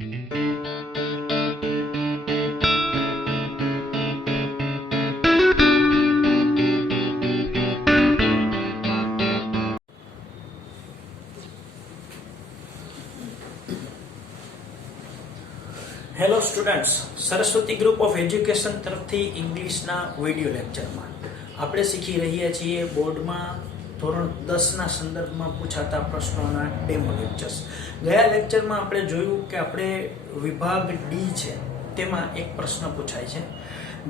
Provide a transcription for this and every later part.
Hello students, Saraswati group of education તરફથી ઇંગ્લિશના video લેક્ચરમાં આપણે શીખી રહ્યા છીએ બોર્ડમાં ધોરણ 10ના સંદર્ભમાં પૂછાતા પ્રશ્નોના ડેમો લેક્ચર્સ. ગયા લેક્ચરમાં આપણે જોયું કે આપણે વિભાગ ડી છે તેમાં એક પ્રશ્ન પૂછાય છે,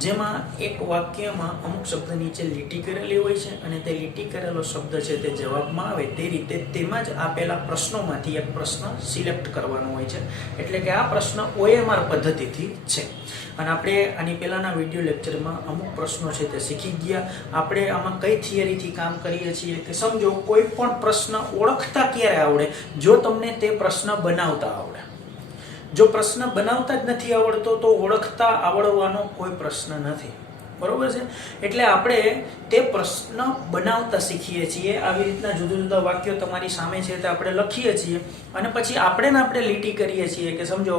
જેમાં એક વાક્યમાં અમુક શબ્દ નીચે લીટી કરેલી હોય છે અને તે લીટી કરેલો શબ્દ છે તે જવાબમાં આવે તે રીતે તેમાં જ આપેલા પ્રશ્નોમાંથી એક પ્રશ્ન સિલેક્ટ કરવાનો હોય છે. એટલે કે આ પ્રશ્ન OMR પદ્ધતિથી છે અને આપણે આની પહેલાના વિડીયો લેક્ચરમાં અમુક પ્રશ્નો છે તે શીખી ગયા. આપણે આમાં કઈ થિયરીથી કામ કરીએ છીએ કે સમજો કોઈ પણ પ્રશ્ન ઓળખતા ક્યારે આવડે? જો તમને તે પ્રશ્ન બનાવતા આવડે. જો પ્રશ્ન બનાવતા જ નથી આવડતો તો ઓળખતા આવડવાનો કોઈ પ્રશ્ન નથી, બરોબર છે? એટલે આપણે તે પ્રશ્ન બનાવતા શીખીએ છીએ. આવી રીતના જુદા જુદા વાક્યો તમારી સામે છે તે આપણે લખીએ છીએ અને પછી આપણે લીટી કરીએ છીએ કે સમજો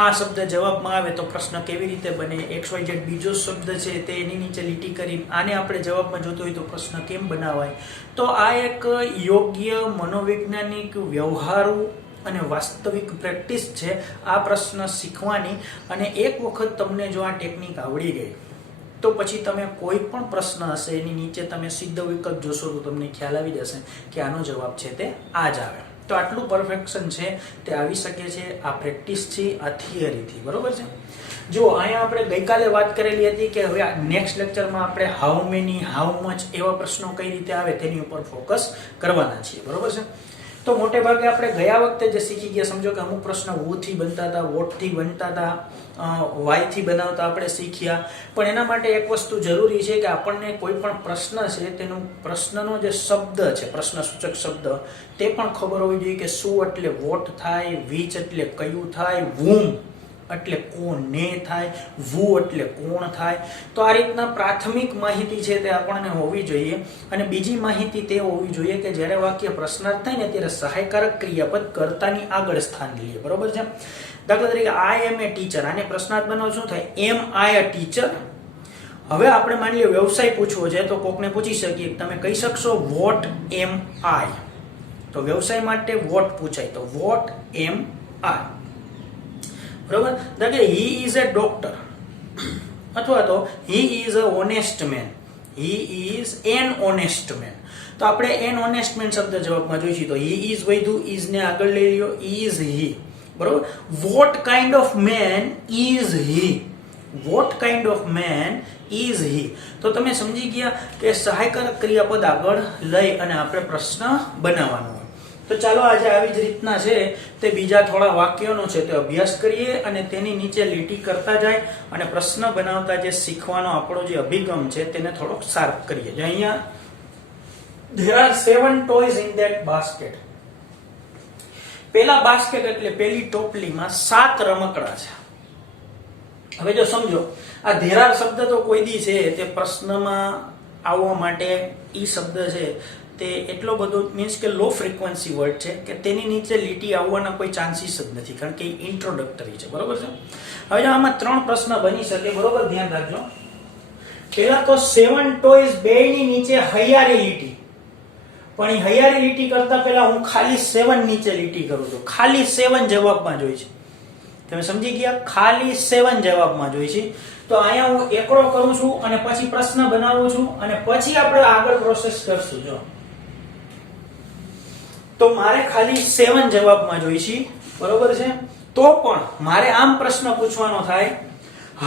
આ શબ્દ જવાબમાં આવે તો પ્રશ્ન કેવી રીતે બને. XYZ બીજો શબ્દ છે તે એની નીચે લીટી કરી આને આપણે જવાબમાં જોતો હોય તો પ્રશ્ન કેમ બનાવાય. તો આ એક યોગ્ય મનોવૈજ્ઞાનિક વ્યવહારુ અને વાસ્તવિક પ્રેક્ટિસ છે આ પ્રશ્ન શીખવાની. અને એક વખત તમને જો આ ટેકનિક આવડી ગઈ તો પછી તમે કોઈ પણ પ્રશ્ન હશે એની નીચે તમે સીધો વિકલ્પ જોશો તો તમને ખ્યાલ આવી જશે કે આનો જવાબ છે તે આ જ આવે. તો આટલું પરફેક્શન છે તે આવી શકે છે આ પ્રેક્ટિસથી, આ થિયરીથી, બરોબર છે? જો અહીંયા આપણે ગઈકાલે વાત કરેલી હતી કે હવે નેક્સ્ટ લેક્ચરમાં આપણે હાઉ મેની, હાઉ મચ એવા પ્રશ્નો કઈ રીતે આવે તેની ઉપર ફોકસ કરવાના છીએ, બરોબર છે? તો મોટે ભાગે આપણે ગયા વખતે જે શીખી ગયા, સમજો કે અમુક પ્રશ્ન who થી બનતા હતા, what થી બનતા હતા, why થી બનાવતા આપણે શીખ્યા. પણ એના માટે એક વસ્તુ જરૂરી છે કે આપણને કોઈ પણ પ્રશ્ન છે તેનું પ્રશ્નનો જે શબ્દ છે, પ્રશ્ન સૂચક શબ્દ, તે પણ ખબર હોવી જોઈએ કે શું એટલે what થાય, which એટલે કયું થાય, whom એટલે કોને થાય, who એટલે કોણ થાય. તો આ રીતના પ્રાથમિક માહિતી છે તે આપણને હોવી જોઈએ. અને બીજી માહિતી તે હોવી જોઈએ કે જ્યારે વાક્ય પ્રશ્નાર્થ થાય ને ત્યારે સહાયકારક ક્રિયાપદ કર્તાની આગળ સ્થાન લે, બરોબર છે? દાખલા તરીકે આઈ એમ એ ટીચર, આને પ્રશ્નાર્થ બનાવો શું થાય? એમ આઈ અ ટીચર. હવે આપણે માની લો વ્યવસાય પૂછવો છે તો કોકને પૂછી શકીએ, તમે કહી શકશો વોટ એમ આઈ? તો વ્યવસાય માટે વોટ પૂછાય તો વોટ એમ આઈ, બરોબર? દાખલા હી ઇઝ અ ડોક્ટર અથવા તો he is a honest man, he is an honest man. તો આપણે એન ઓનેસ્ટ મેન શબ્દ જવાબમાં જોઈશું તો હી ઇઝ વૈધું, ઇઝ ને આગળ લઈ લ્યો, ઇઝ હી, બરોબર? What kind of main is he, what kind of main is he. તો તમે સમજી ગયા કે સહાયકારક ક્રિયાપદ આગળ લઈ અને આપણે પ્રશ્ન બનાવવાનો. તો ચાલો આજે આવી જ રીતના છે તે બીજા થોડા વાક્યોનો છે તે અભ્યાસ કરીએ અને તેની નીચે લીટી કરતા જાય અને પ્રશ્ન બનાવતા જે શીખવાનો આપણો જે અભિગમ છે તેને થોડોક શાર્પ કરીએ. જે અહીંયા there are 7 toys in that basket. પેલા બાસ્કેટ એટલે પેલી ટોપલીમાં 7 રમકડા છે. હવે જો સમજો આ there are શબ્દ તો કોઈ દી છે તે પ્રશ્નમાં આવવા માટે ઈ શબ્દ છે તે એટલો બધો મીન્સ કે લો ફ્રીક્વન્સી વર્ડ છે કે તેની નીચે લીટી આવવાના કોઈ ચાન્સીસ જ નથી, કારણ કે ઇન્ટ્રોડક્ટરી છે, બરોબર છે? હવે જો આમાં 3 પ્રશ્ન બની શકે, બરોબર? ધ્યાન રાખજો. પહેલા તો 7 ટોયઝ બેની નીચે હૈયારી લીટી, પણ એ હૈયારી લીટી કરતા પહેલા હું ખાલી 7 નીચે લીટી કરું છું. ખાલી 7 જવાબમાં જોઈ છે, તમે સમજી ગયા? ખાલી 7 જવાબમાં જોઈ છે. તો અહીંયા હું એકડો કરું છું અને પછી પ્રશ્ન બનાવું છું અને પછી આપણે આગળ પ્રોસેસ કરશું. જો તો મારે ખાલી 7 જવાબમાં જોઈશે, બરોબર છે? તો પણ મારે આમ પ્રશ્ન પૂછવાનો થાય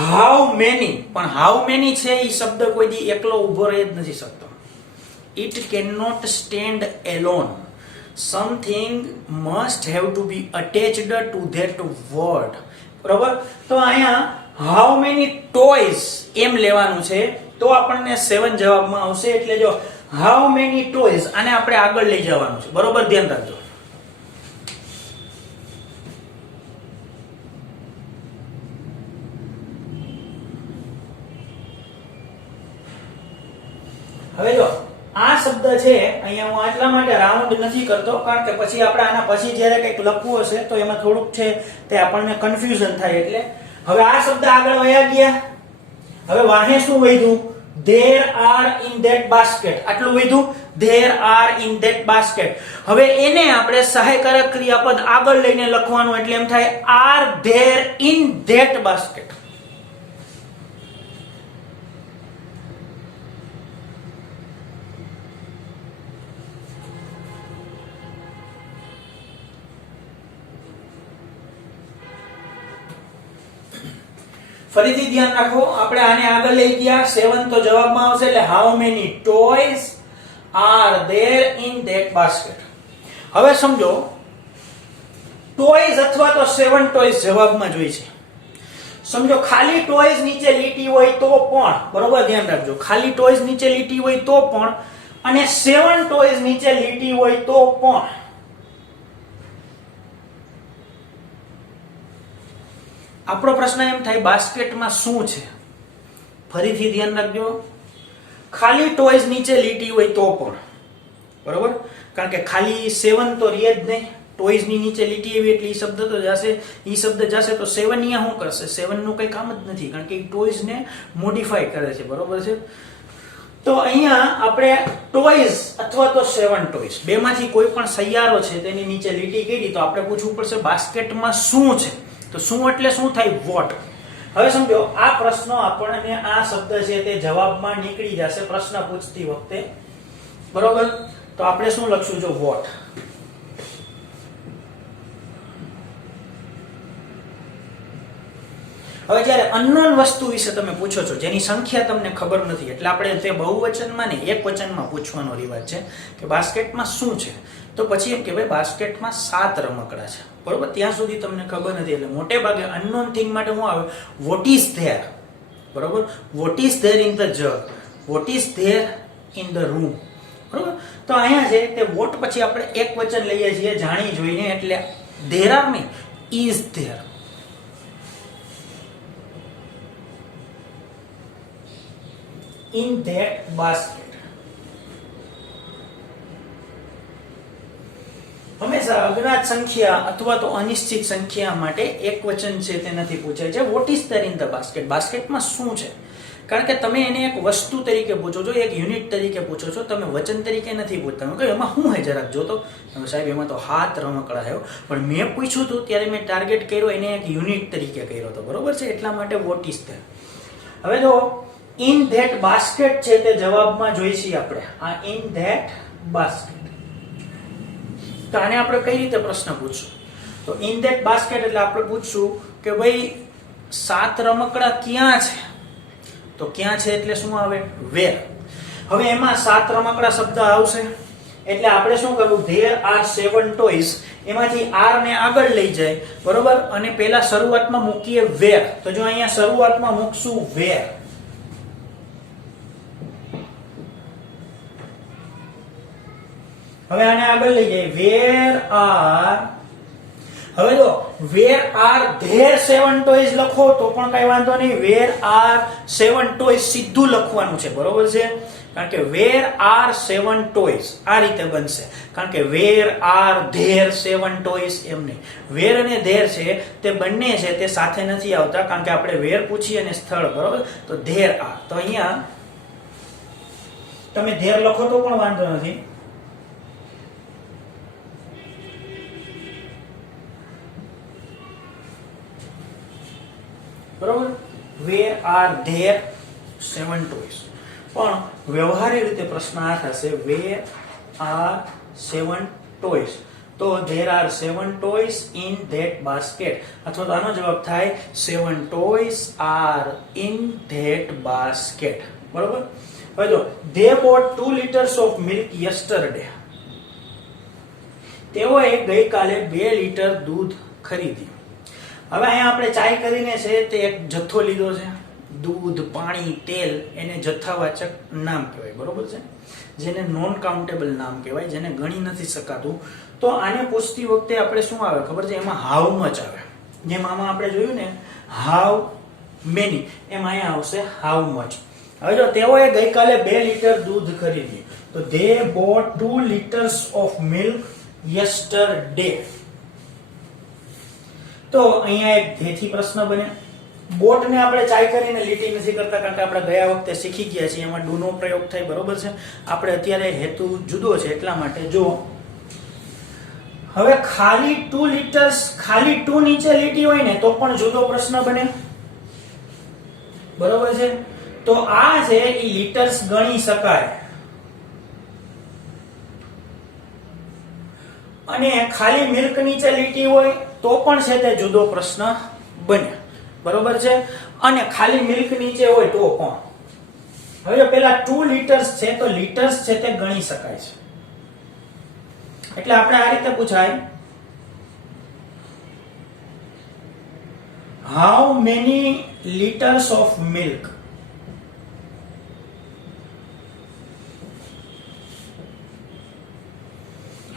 હાઉ મેની, પણ હાઉ મેની છે એ શબ્દ કોઈ દી એકલો ઊભો રહી જ નથી શકતો. It can not stand alone. Something must have to be attached to that word, બરોબર? તો અહીંયા હાઉ મેની ટોયઝ એમ લેવાનું છે તો આપણને 7 જવાબમાં આવશે. એટલે જો હાઉ મેની ટોયઝ આને આપણે આગળ લઈ જવાનું છે, બરોબર? ધ્યાન રાખજો. હવે જો આ શબ્દ છે અહીંયા હું આટલા માટે રાઉન્ડ નથી કરતો કારણ કે પછી આપણે આના પછી જ્યારે કંઈક લખવું હશે તો એમાં થોડુંક છે તે આપણને કન્ફ્યુઝન થાય એટલે હવે આ શબ્દ આગળ વયા ગયા હવે વાહે શું વધ્યું there are in that basket આટલું વધ્યું there are in that basket હવે એને આપણે સહાયકારક ક્રિયાપદ આગળ લઈને લખવાનું એટલે એમ થાય are there in that basket ફરીથી ધ્યાન રાખો આપણે આને આગળ લઈ ગયા 7 તો જવાબમાં આવશે એટલે how many toys are there in that basket હવે સમજો toys અથવા તો 7 toys જવાબમાં જોઈ છે સમજો ખાલી toys નીચે લીટી હોય તો પણ બરોબર ધ્યાન રાખજો ખાલી toys નીચે લીટી હોય તો પણ અને 7 toys નીચે લીટી હોય તો પણ આપણો પ્રશ્ન એમ થાય બાસ્કેટમાં શું છે ફરીથી ધ્યાન રાખજો ખાલી ટોયઝ નીચે લીટી હોય તો પણ બરોબર કારણ કે ખાલી 7 તો રહે જ નહીં ટોયઝ ની નીચે લીટી આવી એટલે ઈ શબ્દ તો જશે ઈ શબ્દ જશે તો 7 અહીંયા શું કરશે 7 નું કઈ કામ જ નથી કારણ કે ટોયઝ ને મોડિફાઈ કરે છે બરોબર છે તો અહીંયા આપણે ટોયઝ અથવા તો 7 ટોયઝ બેમાંથી કોઈ પણ સૈયારો છે તેની નીચે લીટી કરી તો આપણે પૂછવું પડશે બાસ્કેટમાં શું છે તો શું એટલે શું થાય વોટ હવે સમજો આ પ્રશ્ન આપણને આ શબ્દ છે તે જવાબમાં નીકળી જશે પ્રશ્ન પૂછતી વખતે બરોબર તો આપણે શું લખશું જો વોટ હવે જ્યારે અનનોન વસ્તુ વિશે તમે પૂછો છો જેની સંખ્યા તમને ખબર નથી એટલે આપણે તે બહુવચનમાં ને એકવચનમાં પૂછવાનો રિવાજ છે કે બાસ્કેટમાં શું છે તો પછી એમ કે ભાઈ બાસ્કેટમાં 7 રમકડા છે બરોબર ત્યાં સુધી તમને ખબર નથી એટલે મોટે ભાગે અનનોન થિંગ માટે હું આવે વોટ ઇઝ ધેર બરોબર vote is there in the jug vote is there in the room બરોબર તો અહીંયા છે તે વોટ પછી આપણે એક વચન લઈએ છીએ જાણી જોઈને એટલે ધેર આર નહીં is there in that basket હંમેશા અજ્ઞાત સંખ્યા અથવા તો અનિશ્ચિત સંખ્યા માટે એક વચન છે તે નથી પૂછાય છે what is there in the basket બાસ્કેટમાં શું છે કારણ કે તમે એને એક વસ્તુ તરીકે પૂછો છો એક યુનિટ તરીકે પૂછો છો તમે વચન તરીકે નથી પૂછતા કે એમાં શું હે જરાક જોતો સાહેબ એમાં તો 7 રમકડા છે પણ મેં પૂછ્યું હતું ત્યારે મેં ટાર્ગેટ કર્યો એને એક યુનિટ તરીકે કર્યો હતો બરોબર છે એટલા માટે વોટ ઇઝ ધેર હવે જો in that basket છે તે જવાબમાં જોઈશી આપણે આ in that basket તો આને આપણે કઈ રીતે પ્રશ્ન પૂછશું તો in that basket એટલે આપણે પૂછશું કે ભાઈ 7 રમકડા ક્યાં છે તો ક્યાં છે એટલે શું આવે where હવે એમાં 7 રમકડા શબ્દ આવશે એટલે આપણે શું કરવું there are 7 toys એમાંથી r ને આગળ લઈ જાય બરોબર અને પહેલા શરૂઆતમાં મૂકીએ where તો જો અહીંયા શરૂઆતમાં મૂકશું where હવે આને આગળ લઈ જાય where are હવે જો where are there 7 toys લખો તો પણ કઈ વાંધો નહીં where are 7 toys સીધું લખવાનું છે બરોબર છે કારણ કે where are 7 toys આ રીતે બનશે કારણ કે where are there 7 toys એમ નહીં where અને there છે તે બંને છે તે સાથે નથી આવતા કારણ કે આપણે where પૂછીએ અને સ્થળ બરોબર તો there are તો અહીંયા તમે there લખો તો પણ વાંધો નથી બરોબર where are there 7 toys પણ વ્યવહારિક રીતે પ્રશ્ન આ થશે where are 7 toys તો there are 7 toys in that basket અથવા તો આનો જવાબ થાય 7 toys are in that basket બરોબર હવે જો they bought 2 liters of milk yesterday તેઓએ ગઈકાલે 2 લીટર દૂધ ખરીદ્યું હવે અહીંયા આપણે ચાય કરીને છે તે એક જથ્થો લીધો છે દૂધ પાણી તેલ એને જથ્થાવાચક નામ કહેવાય બરોબર છે જેને નોન કાઉન્ટેબલ નામ કહેવાય જેને ગણી નથી શકાતું તો આને પૂછતી વખતે આપણે શું આવે ખબર છે એમાં હાઉ મચ આવે જેમ આમાં આપણે જોયું ને હાઉ મેની એમ અહીંયા આવશે હાઉ મચ હવે જો તેઓએ ગઈકાલે 2 લીટર દૂધ ખરીદ્યું તો they bought 2 liters of milk yesterday. તો અહીંયા એક ધેથી પ્રશ્ન બને. બોટ ને આપણે ચાઈ કરીને લીટી નથી કરતા, કારણ કે આપણે ગયા વખતે શીખી ગયા છીએ એમાં ડુ નો પ્રયોગ થાય, બરોબર છે. આપણે અત્યારે હેતુ જુદો છે એટલા માટે. જો હવે ખાલી 2 liters, ખાલી 2 નીચે લીટી હોય ને તો પણ જુદો પ્રશ્ન બને, બરોબર છે. તો આ છે એ લીટર્સ ગણી શકાય, અને ખાલી મિલ્ક નીચે લીટી હોય તો પણ છે તે જુદો પ્રશ્ન બને, બરોબર છે. અને ખાલી મિલ્ક નીચે હોય તો પણ. હવે પેલા 2 liters છે તો લીટર્સ છે તે ગણી શકાય છે, એટલે આપણે આ રીતે પૂછાય, how many liters of milk.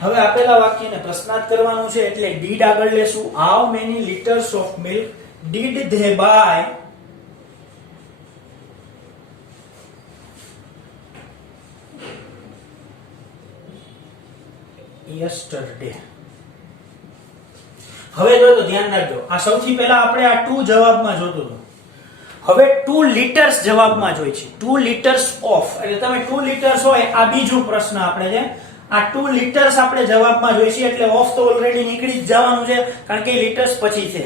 હવે આપેલા વાક્યને પ્રશ્નાર્થ કરવાનું છે એટલે did આગળ લેશું. How many liters of milk did they buy yesterday. હવે જો તો ધ્યાન રાખજો, આ સૌથી પહેલા આપણે આ 2 જવાબમાં જોતું હતું. હવે 2 liters જવાબમાં જોઈ છે. 2 liters of એટલે તમે 2 liters હોય આ બીજું પ્રશ્ન આપણે છે. આ 2 liters આપણે જવાબમાં જોઈ છે એટલે ઓફ તો ઓલરેડી નીકળી જ જવાનું છે, કારણ કે લીટર્સ પછી છે.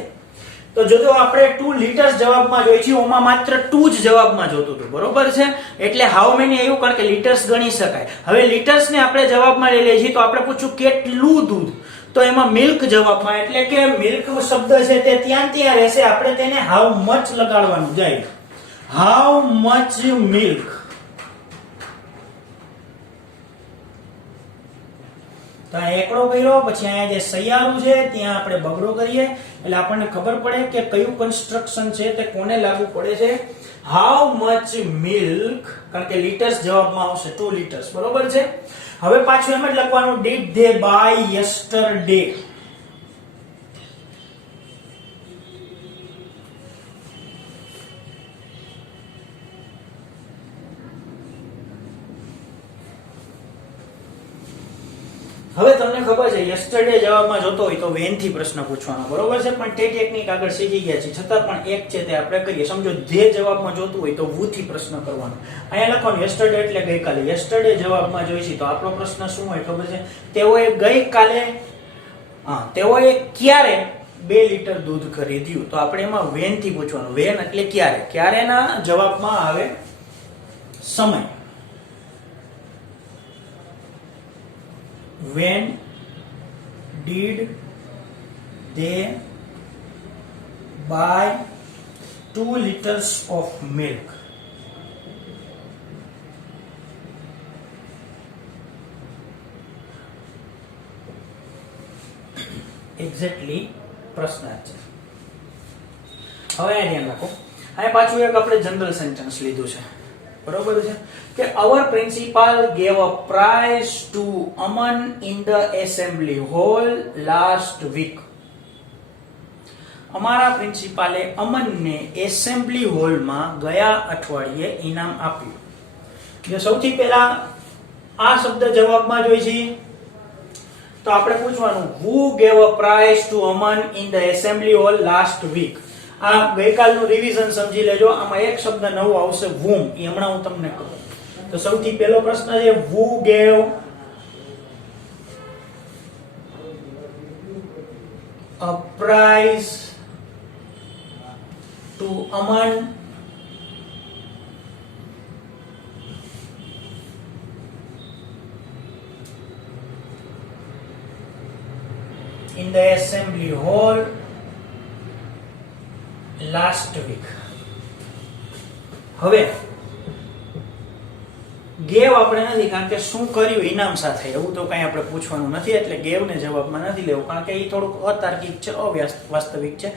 તો જો આપણે 2 liters જવાબમાં જોઈ છે, ઓમાં માત્ર 2 જ જવાબમાં જોતું હતું, બરોબર છે. એટલે હાઉ મેની આવ્યું, કારણ કે લીટર્સ ગણી શકાય. હવે લીટર્સ ને આપણે જવાબમાં લઈ લઈએ છીએ તો આપણે પૂછ્યું કેટલું દૂધ, તો એમાં મિલ્ક જવાબમાં, એટલે કે મિલ્ક શબ્દ છે તે ત્યાં રહેશે. આપણે તેને હાઉ મચ લગાડવાનું જાય. How much milk. તો આ એકડો કર્યો, પછી અહીંયા જે સૈયારું છે ત્યાં આપણે બગડો કરીએ એટલે આપણને ખબર પડે કે કયું કન્સ્ટ્રક્શન છે તે કોને લાગુ પડે છે. હાઉ મચ મિલ્ક, કારણ કે લીટર્સ જવાબમાં આવશે 2 liters, બરોબર છે. હવે પાછું એમ જ લખવાનું, did they buy yesterday. હવે તમને ખબર છે યસ્ટરડે જવાબમાં જોતો હોય તો વેન થી પ્રશ્ન પૂછવાનો, બરોબર છે. પણ તે ટેકનિક આગળ શીખી ગયા છે, છતાં પણ એક છે તે આપણે કરીએ. સમજો જે જવાબમાં જોતું હોય તો વુ થી પ્રશ્ન કરવાનો. અહીંયા લખવાનું યસ્ટરડે એટલે ગઈકાલે. યસ્ટરડે જવાબમાં જોઈશી તો આપણો પ્રશ્ન શું હોય ખબર છે? તેઓએ ગઈકાલે, તેઓએ ક્યારે 2 લીટર દૂધ ખરીદ્યું. તો આપણે એમાં વેન થી પૂછવાનું. વેન એટલે ક્યારે. ક્યારેના જવાબમાં આવે સમય. When did they buy 2 liters of milk? Exactly પ્રશ્નાર્થ છે. હવે આ ધ્યાન રાખો, અહીં પાછું એક આપણે જનરલ સેન્ટેન્સ લીધું છે, બરોબર છે, કે our principal gave a prize to Aman in the assembly hall last week. અમારા પ્રિન્સિપાલે અમનને એસેમ્બલી હોલમાં ગયા અઠવાડિયે ઇનામ આપ્યું. જે સૌથી પહેલા આ શબ્દ જવાબમાં જોઈ છે તો આપણે પૂછવાનું who gave a prize to Aman in the assembly hall last week. આ ગઈકાલનું રિવિઝન સમજી લેજો. આમાં એક શબ્દ નવો આવશે whom, એ હમણાં હું તમને કહું. તો સૌથી પહેલો પ્રશ્ન છે who gave a prize to Aman in the assembly hall last week. હવે ગેવ આપણે નથી, કારણ કે શું કર્યું ઇનામ સાથે એવું તો કઈ આપણે પૂછવાનું નથી, એટલે ગેવ ને જવાબમાં નથી લેવું, કારણ કે એ થોડુંક અતાર્કિક છે, અવાસ્તવિક છે,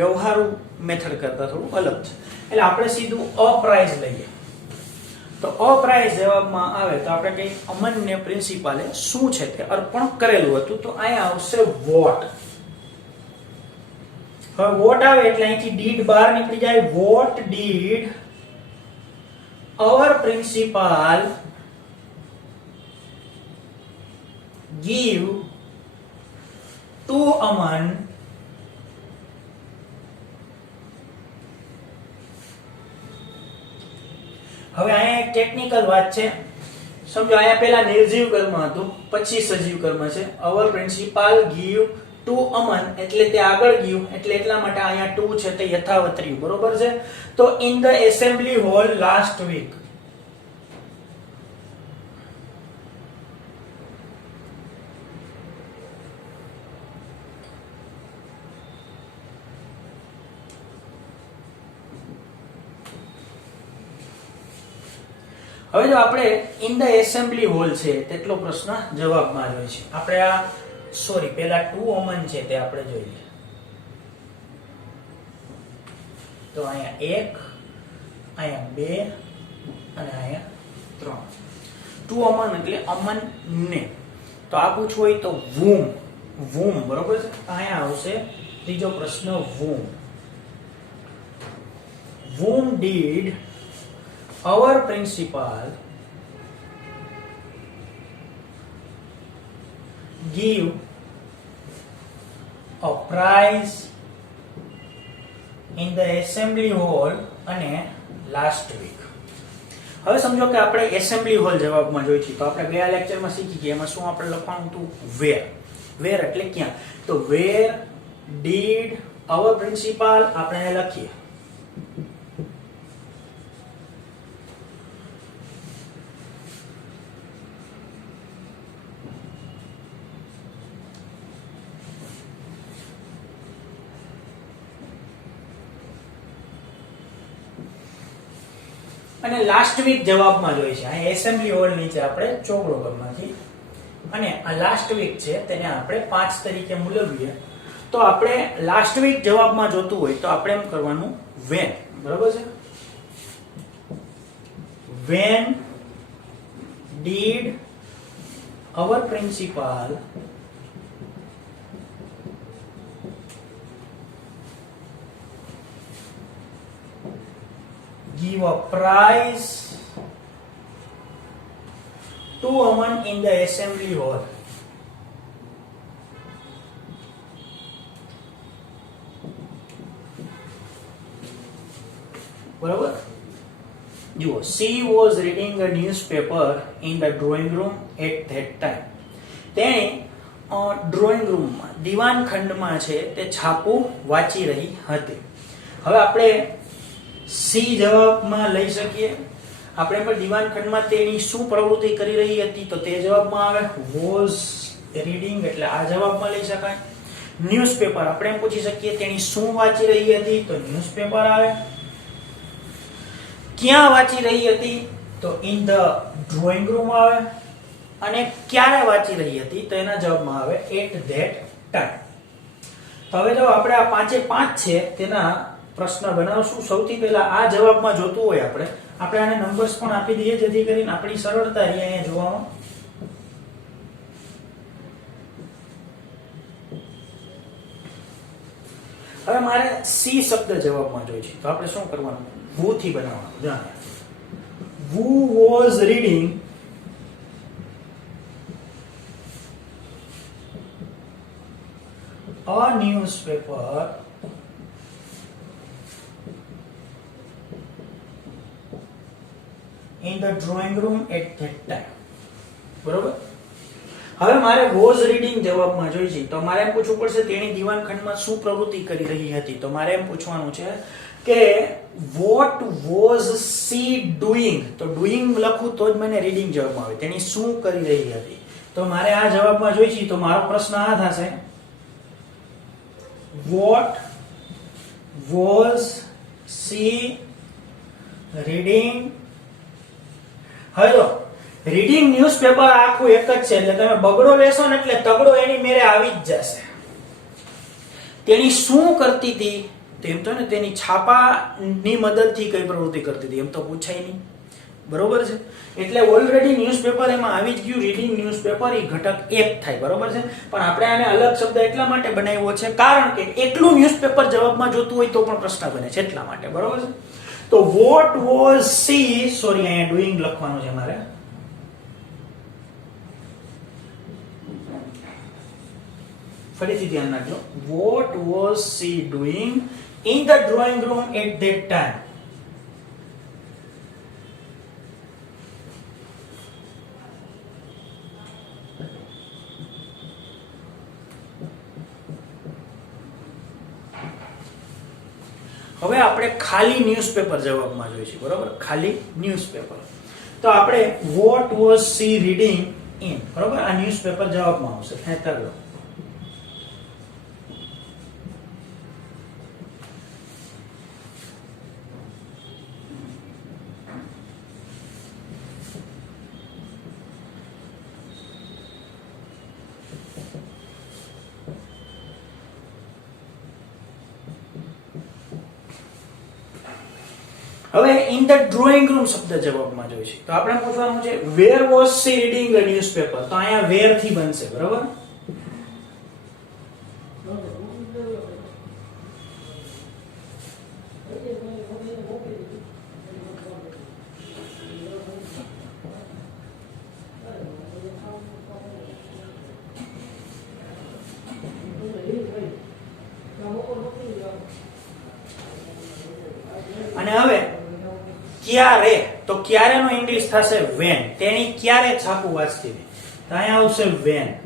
વ્યવહારુ મેથડ કરતા થોડું અલગ છે. એટલે આપણે સીધું અપ્રાઇઝ લઈએ. તો અપ્રાઇઝ જવાબમાં આવે તો આપણે કઈ અમનને પ્રિન્સિપાલે શું છે તે અર્પણ કરેલું હતું. તો અહીંયા આવશે વોટ. હવે વોટ આવે એટલે અહીંથી ડીડ બહાર નીકળી જાય. What did our principal give to Aman હવે અહીંયા એક ટેકનિકલ વાત છે સમજો અહીંયા પહેલા નિર્જીવ કર્મ હતું પછી સજીવ કર્મ છે our principal give to Aman એટલે તે આગળ ગયું એટલે એટલા માટે અહીંયા to છે તે યથાવત રહ્યું બરોબર છે તો in the assembly hall last week હવે જો આપણે ઇન ધ એસેમ્બલી હોલ છે તેટલો પ્રશ્ન જવાબમાં જોઈએ છે આપણે આ સોરી પહેલા ટુ અમન છે તે આપણે જોઈ લઈએ તો અહીંયા 1 અહીંયા 2 અને અહીંયા 3 ટુ અમન એટલે અમન ને તો આ પૂછવું હોય તો whom બરોબર છે અહીંયા આવશે ત્રીજો પ્રશ્ન whom did our principal give a prize in the assembly hall અને last week હવે સમજો કે આપણે એસેમ્બલી હોલ જવાબમાં જોઈ છે તો આપણે ગયા લેક્ચરમાં શીખી ગયા એમાં શું આપણે લખવાનું હતું વેર એટલે ક્યાં તો વેર ડીડ our principal આપણે લખીએ અને લાસ્ટ વીક જવાબમાં જોઈએ છે અહીં એસેમ્બલી હોલ નીચે આપણે ચોગડો કરવાથી અને આ લાસ્ટ વીક છે તેને આપણે 5 તરીકે મૂલવીએ તો આપણે લાસ્ટ વીક જવાબમાં જોતું હોય તો આપણે એમ કરવાનું when બરાબર છે when did our principal give a prize to Aman in the assembly hall બરાબર જુઓ she was reading a newspaper in the drawing room at that time તેણે ડ્રોઈંગ રૂમમાં દીવાન ખંડમાં છે તે છાપું વાંચી રહી હતી હવે આપણે સી જવાબમાં લઈ શકીએ આપણે પણ દીવાન ખંડમાં તેની શું પ્રવૃત્તિ કરી રહી હતી તો તે જવાબમાં આવે વોઝ રીડિંગ એટલે આ જવાબમાં લઈ શકાય ન્યૂઝપેપર આપણે એમ પૂછી શકીએ તેની શું વાંચી રહી હતી તો ન્યૂઝપેપર આવે ક્યાં વાંચી રહી હતી તો ઇન ધ ડ્રોઈંગ રૂમ આવે અને ક્યારે વાંચી રહી હતી તો એના જવાબમાં આવે એટ ધેટ ટાઈમ તો હવે જો આપણે આ 5 એ 5 છે તેના પ્રશ્ન બનાવશું સૌથી પહેલા આ જવાબમાં જોતું હોય આપણે આને નંબર્સ પણ આપી દઈએ જેથી કરીને આપણી સરળતા રહે અહીંયા જોવામાં હવે મારે સી શબ્દ જવાબમાં જોઈએ છે તો આપણે શું કરવાનું who થી બનાવવાનું જાણે who was reading a newspaper in the drawing room at that time બરોબર હવે મારે was reading જવાબમાં જોઈ છે તો મારે એમ પૂછવું પડશે તેણી દીવાન ખંડમાં શું પ્રવૃત્તિ કરી રહી હતી તો મારે એમ પૂછવાનું છે કે what was she doing તો doing લખું તો જ મને reading જવાબમાં આવે તેણી શું કરી રહી હતી તો મારે આ જવાબમાં જોઈ છે તો મારો પ્રશ્ન આ થશે what was she reading હવે જો રીડિંગ ન્યૂઝપેપર આખું એક જ છે એટલે તમે બગડો લેશો ને એટલે તગડો એની મેરે આવી જ જશે તેની શું કરતી હતી તેમ તો ને તેની છાપાની મદદથી કઈ પ્રવૃત્તિ કરતી હતી એમ તો પૂછાય નહીં બરોબર છે એટલે ઓલરેડી ન્યૂઝપેપર એમાં આવી જ ગયું રીડિંગ ન્યૂઝપેપર એ ઘટક એક થાય બરોબર છે પણ આપણે આને અલગ શબ્દ એટલા માટે બનાવ્યો છે કારણ કે એકલું ન્યૂઝપેપર જવાબમાં જોતું હોય તો પણ પ્રશ્ન બને છે એટલા માટે બરોબર છે તો what was she સોરી અહીંયા ડુઈંગ લખવાનું છે મારે ફરીથી ધ્યાન રાખજો. What was she doing in the drawing room at that time? હવે આપણે ખાલી ન્યૂઝપેપર જવાબમાં જોઈશું, બરોબર? ખાલી ન્યૂઝપેપર. તો આપણે what was she reading in, બરોબર? આ ન્યૂઝપેપર જવાબમાં આવશે. હે તગડો. હવે ઇન ધ ડ્રોઈંગ રૂમ શબ્દ જવાબમાં જોઈશે. તો આપણે પૂછવાનું છે where was she reading a newspaper. તો અહીંયા વેર થી બનશે, બરાબર? અને હવે ક્યારે, તો ક્યારે નો ઇંગ્લિશ થશે when. તેણી ક્યારે છાપું વાંચતી હતી? તો અહીંયા આવશે when.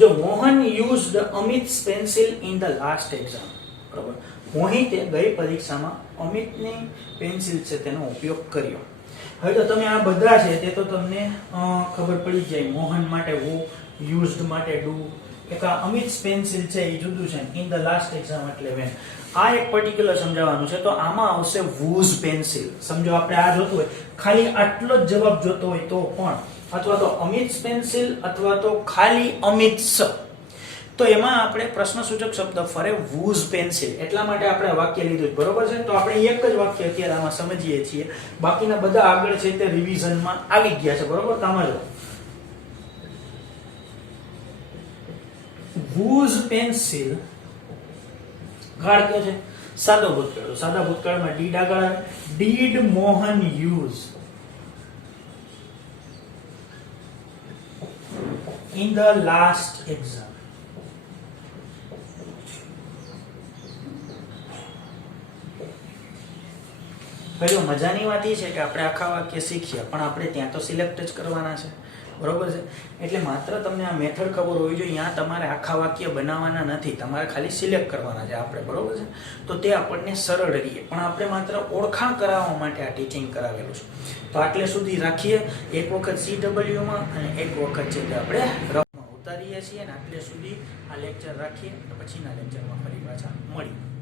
જો Mohan used Amit's pencil in the last exam, બરાબર? મોહિતે ગઈ પરીક્ષામાં અમિતની પેન્સિલ છે તેનો ઉપયોગ કર્યો. હવે તો તમે આ બધા છે તે તો તમને ખબર પડી જાય. મોહન માટે who, યુઝડ માટે do, એક આ અમિત's પેન્સિલ છે એ જુદું છે. ઇન ધ લાસ્ટ એક્ઝામ એટલે when. આ એક પર્ટિક્યુલર સમજાવવાનું છે. તો આમાં આવશે whose પેન્સિલ. સમજો આપણે આ જોતું હોય, ખાલી આટલો જ જવાબ જોતો હોય તો પણ, અથવા તો અમિત's પેન્સિલ અથવા તો ખાલી અમિત's, તો એમાં આપણે પ્રશ્નસૂચક શબ્દ ફરે whose પેન્સિલ. એટલા માટે આપણે વાક્ય લીધું, બરોબર છે? તો આપણે એક જ વાક્ય અત્યારે આમાં સમજીએ છીએ. બાકીના બધા આગળ છે તે રિવિઝનમાં આવી ગયા છે, બરોબર? આમાં જો whose પેન્સિલ ગાળ કયો છે? સાદો ભૂતકાળ. સાદા ભૂતકાળમાં ડીડ આગળ આવે. Did Mohan use in the last exam. પહેલો મજાની વાત એ છે કે આપણે આખા વાક્ય શીખ્યા, પણ આપણે ત્યાં તો સિલેક્ટ જ કરવાના છે, બરોબર છે? એટલે માત્ર તમને આ મેથડ ખબર હોવી જોઈએ. ત્યાં તમારે આખા વાક્ય બનાવવાના નથી, તમારે ખાલી સિલેક્ટ કરવાના છે આપણે, બરોબર છે? તો તે આપણને સરળ રહે. પણ આપણે માત્ર ઓળખાણ કરાવવા માટે આ ટીચિંગ કરાવેલું છે. તો આટલે સુધી રાખીએ. એક વખત CW માં અને એક વખત છે તે આપણે રફમાં ઉતારીએ છીએ. અને આટલે સુધી આ લેક્ચર રાખીએ, તો પછીના લેક્ચરમાં ફરી પાછા મળીએ.